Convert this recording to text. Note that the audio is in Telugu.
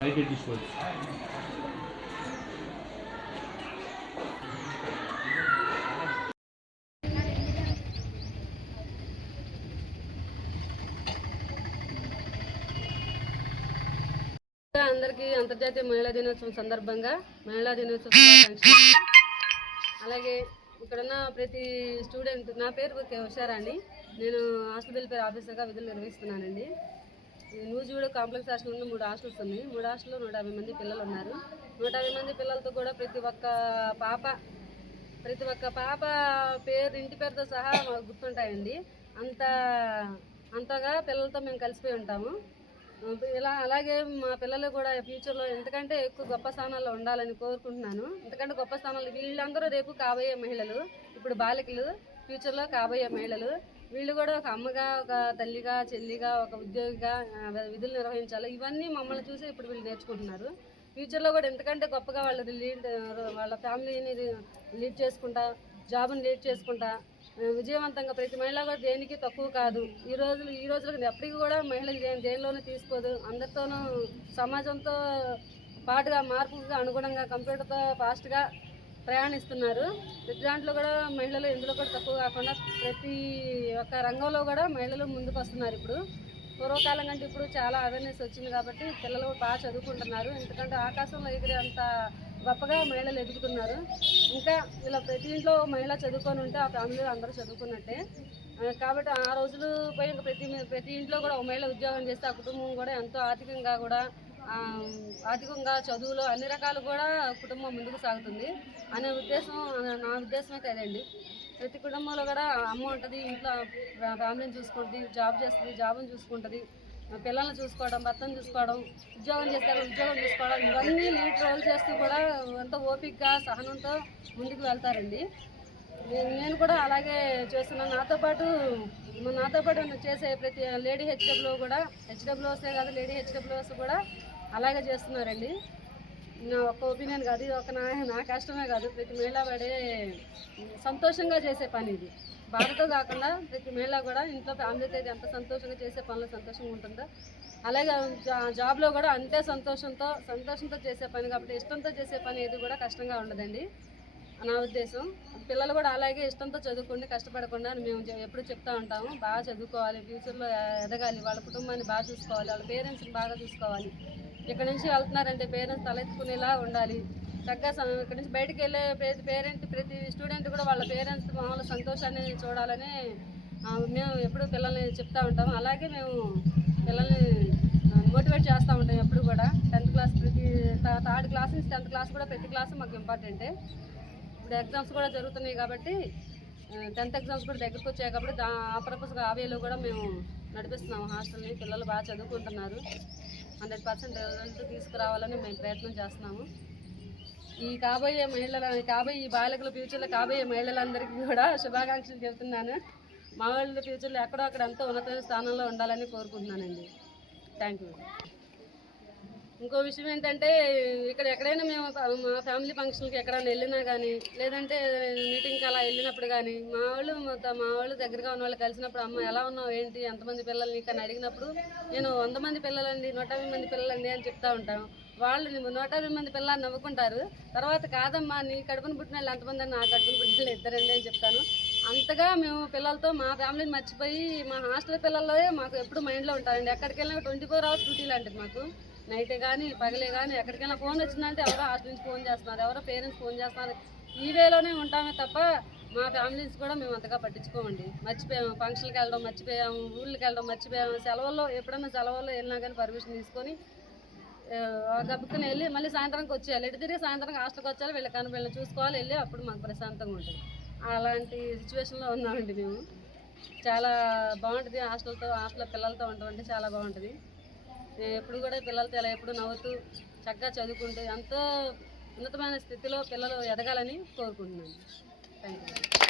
పైకి తీసుకోవచ్చు అందరికీ అంతర్జాతీయ మహిళా దినోత్సవం సందర్భంగా మహిళా దినోత్సవం అలాగే ఇక్కడున్న ప్రతి స్టూడెంట్ నా పేరు ఉషారాణి. నేను హాస్పిటల్ పేరు ఆఫీసర్గా విధులు నిర్వహిస్తున్నానండి. నూజివీడు కాంప్లెక్స్ హాస్టల్లో మూడు హాస్టల్స్ ఉన్నాయి. మూడు హాస్టల్లో నూట యాభై మంది పిల్లలు ఉన్నారు. నూట యాభై మంది పిల్లలతో కూడా ప్రతి ఒక్క పాప ప్రతి ఒక్క పాప పేరు ఇంటి పేరుతో సహా మాకు గుర్తుంటాయండి. అంత అంతగా పిల్లలతో మేము కలిసిపోయి ఉంటాము. ఇలా అలాగే మా పిల్లలు కూడా ఫ్యూచర్లో ఎంతకంటే ఎక్కువ గొప్ప స్థానాల్లో ఉండాలని కోరుకుంటున్నాను. ఎందుకంటే గొప్ప స్థానాలు వీళ్ళందరూ రేపు కాబోయే మహిళలు ఇప్పుడు బాలికలు ఫ్యూచర్లో కాబోయే మహిళలు. వీళ్ళు కూడా ఒక అమ్మగా ఒక తల్లిగా చెల్లిగా ఒక ఉద్యోగిగా విధులు నిర్వహించాలి. ఇవన్నీ మమ్మల్ని చూసి ఇప్పుడు వీళ్ళు నేర్చుకుంటున్నారు. ఫ్యూచర్లో కూడా ఎంతకంటే గొప్పగా వాళ్ళు లీడ్ వాళ్ళ ఫ్యామిలీని లీడ్ చేసుకుంటా జాబ్ని లీడ్ చేసుకుంటా విజయవంతంగా ప్రతి మహిళ కూడా దేనికి తక్కువ కాదు. ఈ రోజులు ఈ రోజులకు ఎప్పటికీ కూడా మహిళలు దేనిలోనూ తీసుకోదు. అందరితోనూ సమాజంతో పాటుగా మార్పుగా అనుగుణంగా కంప్యూటర్తో ఫాస్ట్గా ప్రయాణిస్తున్నారు. ప్రతి దాంట్లో కూడా మహిళలు ఎందులో కూడా తక్కువ కాకుండా ప్రతి ఒక్క రంగంలో కూడా మహిళలు ముందుకు వస్తున్నారు ఇప్పుడు. పూర్వకాలం కంటే ఇప్పుడు చాలా అవేర్నెస్ వచ్చింది కాబట్టి పిల్లలు బాగా చదువుకుంటున్నారు. ఎందుకంటే ఆకాశంలో ఎగిరే అంత గొప్పగా మహిళలు ఎదుగుతున్నారు. ఇంకా ఇలా ప్రతి ఇంట్లో మహిళ చదువుకొని ఉంటే ఆ ఫ్యామిలీలో అందరూ చదువుకున్నట్టే. కాబట్టి ఆ రోజులు పోయి ఇంకా ప్రతి ప్రతి ఇంట్లో కూడా ఒక మహిళ ఉద్యోగం చేస్తే ఆ కుటుంబం కూడా ఎంతో ఆర్థికంగా కూడా ఆర్థికంగా చదువులో అన్ని రకాలు కూడా కుటుంబం ముందుకు సాగుతుంది. అనే ఉద్దేశం నా- నా ఉద్దేశం అయితే అదండి ప్రతి కుటుంబంలో కూడా అమ్మ ఉంటుంది ఇంట్లో ఫ్యామిలీని చూసుకుంటుంది జాబ్ చేస్తుంది జాబ్ని చూసుకుంటుంది. పిల్లల్ని చూసుకోవడం భర్తను చూసుకోవడం ఉద్యోగం చేస్తారు ఉద్యోగం చూసుకోవడం ఇవన్నీ లీడ్ రోల్ చేస్తూ కూడా ఎంతో ఓపికగా సహనంతో ముందుకు వెళ్తారండి. నేను కూడా అలాగే చేస్తున్నాను నాతో పాటు నాతో పాటు చేసే ప్రతి లేడీ హెచ్డబ్ల్యూ కూడా హెచ్డబ్ల్యూసే కాదు లేడీ హెచ్డబ్ల్యూస్ కూడా అలాగే చేస్తున్నారండి. నా ఒక్క ఒపీనియన్ కాదు ఇది ఒక నా నా కష్టమే కాదు. ప్రతి మహిళ పడే సంతోషంగా చేసే పని ఇది. బాధతో కాకుండా ప్రతి మహిళ కూడా ఇంట్లో ఫ్యామిలీతో అయితే ఎంత సంతోషంగా చేసే పనిలో సంతోషంగా ఉంటుందో అలాగే జా- జాబ్లో కూడా అంతే సంతోషంతో సంతోషంతో చేసే పని కాబట్టి ఇష్టంతో చేసే పని ఏది కూడా కష్టంగా ఉండదండి. నా ఉద్దేశం. పిల్లలు కూడా అలాగే ఇష్టంతో చదువుకోండి కష్టపడకుండా అని మేము ఎప్పుడు చెప్తా ఉంటాము. బాగా చదువుకోవాలి ఫ్యూచర్లో ఎదగాలి వాళ్ళ కుటుంబాన్ని బాగా చూసుకోవాలి వాళ్ళ పేరెంట్స్ని బాగా చూసుకోవాలి. ఇక్కడ నుంచి వెళ్తున్నారంటే పేరెంట్స్ తలెత్తుకునేలా ఉండాలి. చక్కగా ఇక్కడ నుంచి బయటికి వెళ్ళే ప్రతి పేరెంట్ ప్రతి స్టూడెంట్ కూడా వాళ్ళ పేరెంట్స్ మామూలు సంతోషాన్ని చూడాలని మేము ఎప్పుడు పిల్లల్ని చెప్తా ఉంటాము. అలాగే మేము పిల్లల్ని మోటివేట్ చేస్తూ ఉంటాం ఎప్పుడు కూడా. టెన్త్ క్లాస్ ప్రతి థర్డ్ క్లాస్ నుంచి టెన్త్ క్లాస్ కూడా ప్రతి క్లాస్ మాకు ఇంపార్టెంటే. ఇప్పుడు ఎగ్జామ్స్ కూడా జరుగుతున్నాయి కాబట్టి టెన్త్ ఎగ్జామ్స్ కూడా దగ్గరకు వచ్చాయి కాబట్టి ఆ పర్పస్గా ఆవేలో కూడా మేము నడిపిస్తున్నాము. హాస్టల్ని పిల్లలు బాగా చదువుకుంటున్నారు. హండ్రెడ్ పర్సెంట్ రిజల్ట్ తీసుకురావాలని మేము ప్రయత్నం చేస్తున్నాము. ఈ కాబోయే మహిళల కాబోయే ఈ బాలికల ఫ్యూచర్లో కాబోయే మహిళలందరికీ కూడా శుభాకాంక్షలు చెబుతున్నాను. మా వాళ్ళ ఫ్యూచర్లో ఎక్కడో అక్కడ ఎంతో ఉన్నతమైన స్థానంలో ఉండాలని కోరుకుంటున్నానండి. థ్యాంక్ యూ ఇంకో విషయం ఏంటంటే ఇక్కడ ఎక్కడైనా మేము మా ఫ్యామిలీ ఫంక్షన్కి ఎక్కడైనా వెళ్ళినా కానీ లేదంటే మీటింగ్కి అలా వెళ్ళినప్పుడు కానీ మా వాళ్ళు మా వాళ్ళు దగ్గరగా ఉన్న వాళ్ళు కలిసినప్పుడు అమ్మ ఎలా ఉన్నావు? ఏంటి? ఎంతమంది పిల్లల్ని నీకు అని అడిగినప్పుడు నేను వంద మంది పిల్లలండి నూట యాభై మంది పిల్లలండి అని చెప్తా ఉంటాను వాళ్ళు నూట యాభై మంది పిల్లలు నవ్వుకుంటారు. తర్వాత కాదమ్మా నీ కడుపును పుట్టిన వాళ్ళు ఎంతమంది అని నా కడుపును పుట్టిన వాళ్ళు ఇద్దరండి అని చెప్తాను. అంతగా మేము పిల్లలతో మా ఫ్యామిలీని మర్చిపోయి మా హాస్టల్ పిల్లల్లో మాకు ఎప్పుడు మైండ్లో ఉంటారండి. ఎక్కడికి వెళ్ళినా ట్వంటీ ఫోర్ అవర్స్ డ్యూటీ లాంటిది మాకు. నైటే కానీ పగలే కానీ ఎక్కడికైనా ఫోన్ వచ్చిందంటే ఎవరో హాస్టల్ నుంచి ఫోన్ చేస్తున్నారు ఎవరో పేరెంట్స్ ఫోన్ చేస్తున్నారు. ఈ వేలోనే ఉంటామే తప్ప మా ఫ్యామిలీస్ కూడా మేము అంతగా పట్టించుకోమండి. మర్చిపోయాము ఫంక్షన్కి వెళ్ళడం మర్చిపోయాము ఊళ్ళకి వెళ్ళడం మర్చిపోయాము సెలవుల్లో ఎప్పుడైనా సెలవుల్లో వెళ్ళినా కానీ పర్మిషన్ తీసుకొని ఆ, గబుక్కుని వెళ్ళి మళ్ళీ సాయంత్రానికి వచ్చేయాలి. ఎటు తిరిగి సాయంత్రం హాస్టల్కి వచ్చాలి వీళ్ళ కను వీళ్ళని చూసుకోవాలి వెళ్ళి అప్పుడు మాకు ప్రశాంతంగా ఉంటుంది. అలాంటి సిచ్యువేషన్లో ఉన్నామండి మేము. చాలా బాగుంటుంది హాస్టల్తో హాస్టల్ పిల్లలతో ఉండడం అంటే చాలా బాగుంటుంది. నేను ఎప్పుడు కూడా పిల్లలతో ఇలా ఎప్పుడు నవ్వుతూ చక్కగా చదువుకుంటూ ఎంతో ఉన్నతమైన స్థితిలో పిల్లలు ఎదగాలని కోరుకుంటున్నాను. Thank you